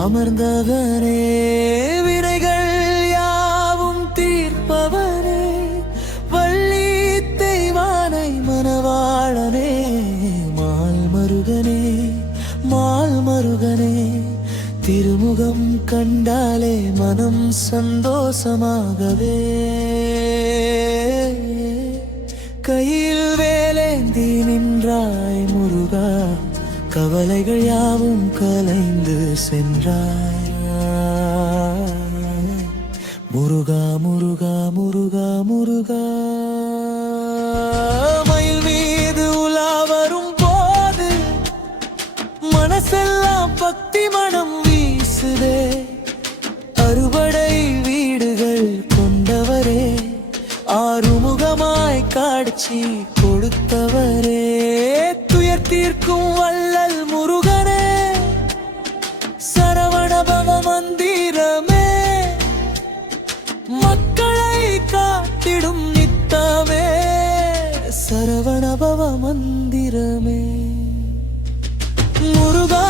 அமர்ந்தவனே வினைகள் யாவும் தீர்ப்பவனே வள்ளி தெய்வானை மணவாளனே மால்மருகனே மால்மருகனே திருமுகம் கண்டாலே மனம் சந்தோஷமாகவே கையில் வேலேந்தி நின்றாய் முருகா கவலைகள் யாவும் கலைந்து சென்றாய் முருகா முருகா முருகா முருகா மயில் மீது உலா வரும் போது மனசெல்லாம் பக்தி மனம் வீசுதே அறுபடை வீடுகள் கொண்டவரே ஆறுமுகமாய் காட்சி கொடுத்தவரே துயர் தீர்க்கும் வள்ளல் முருகனே சரவணபவ மந்திரமே மக்களை காத்திடும் நித்தமே சரவணபவ மந்திரமே முருகா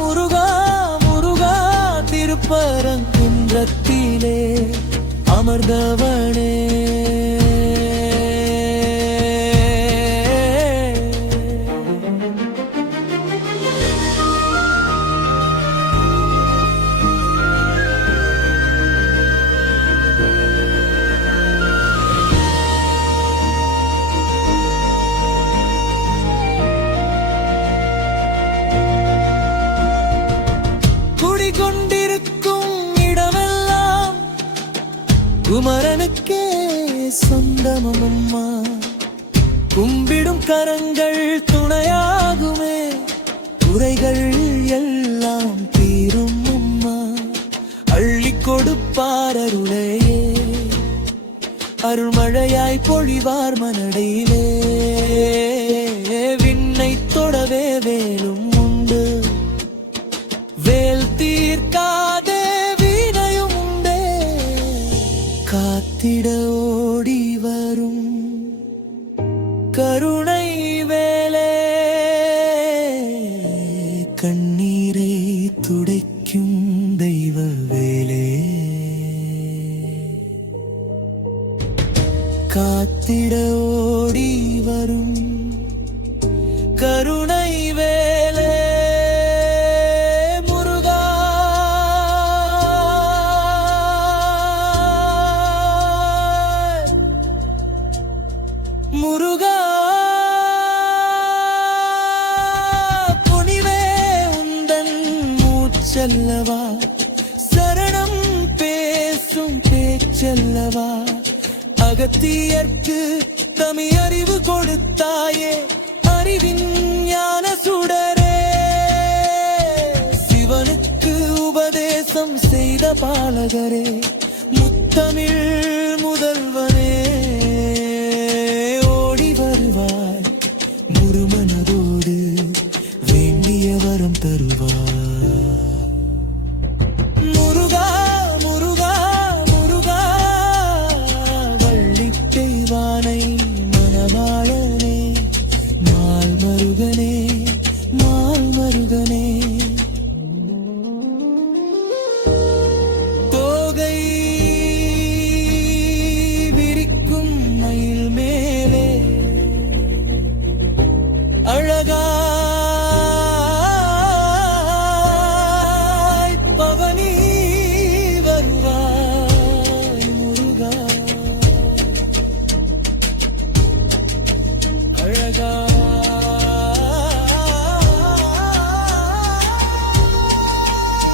முருகா முருகா திருப்பரங்குன்றத்திலே அமர்ந்தவனே குடிகொண்டிருக்கும் இடமெல்லாம் குமரனுக்கே சொந்தமம்மா கும்பிடும் கரங்கள் துணையாகுமே குறைகள் எல்லாம் தீரும் அம்மா அள்ளி கொடுப்பார் அருளையே அருள்மழையாய் பொழிவார் மனடையிலே விண்ணை தொடவே வேலும் உண்டு வேல் தீர்க்காதே வீணையும் உண்டே காத்திட ஓடி வரும் கருணை வேலே கண்ணீரை துடைக்கும் தெய்வ வேலே காத்திட ஓடி வரும் கருணை வேலே முருகா புனிவே உந்தன் மூச்சல்லவா சரணம் பேசும் பேச்சல்லவா அகத்தியர்க்கு தமி அறிவு கொடுத்தாயே அறிவின் ஞான சுடரே சிவனுக்கு உபதேசம் செய்த பாலகரே முத்தமிழ் முதல்வனே வருவாய் முருமனதோடு வேண்டிய வரம் தருவாய் முருகா முருகா முருகா வள்ளி தெய்வானை மணவாளனே மால்மருகனே மால்மருகனே தோகை விரிக்கும் மயில் மேலே அழகாய் பவனி வருவாய் முருகா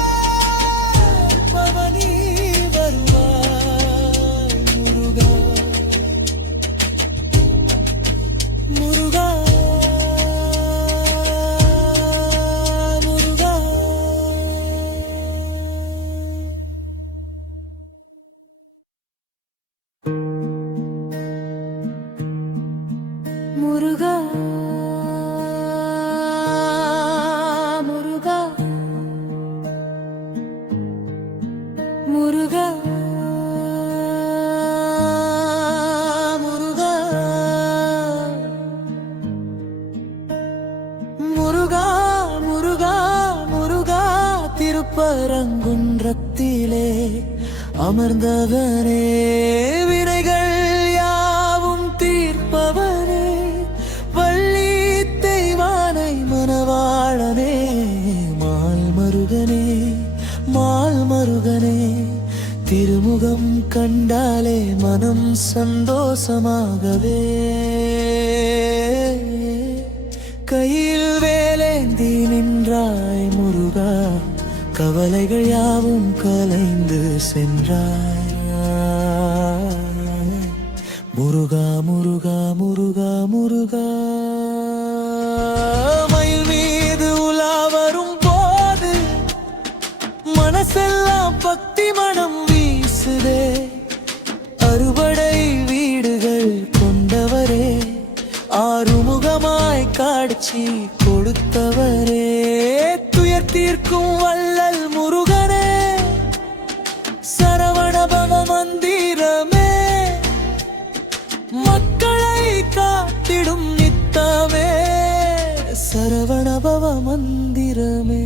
அழகாய் பவனி வருவாய் முருகா முருகா முருகா முருகா முருகா முருகா முருகா முருகா முருகா திருப்பர மன்றத்திலே அமர்ந்தவனே, வினைகள் யாவும் தீர்ப்பவனே, வள்ளி தெய்வானை மணவாளனே, மால்மருகனே மால்மருகனே, திருமுகம் கண்டாலே மனம் சந்தோஷமாகவே, கையில் வேலேந்தி நின்றாய் முருகா, கவலைகள் யாவும் கலைந்து சென்றாய். முருகா முருகா முருகா முருகா. மயில் மீது உலா வரும் போது மனசெல்லாம் பக்தி மனம் வீசுதே, அறுபடை வீடுகள் கொண்டவரே, ஆறுமுகமாய் காட்சி கொடுத்தவரே, துயர் தீர்க்கும் வள்ளல் முருகனே, சரவணபவ மந்திரமே, மக்களை காத்திடும் நித்தமே, சரவணபவ மந்திரமே.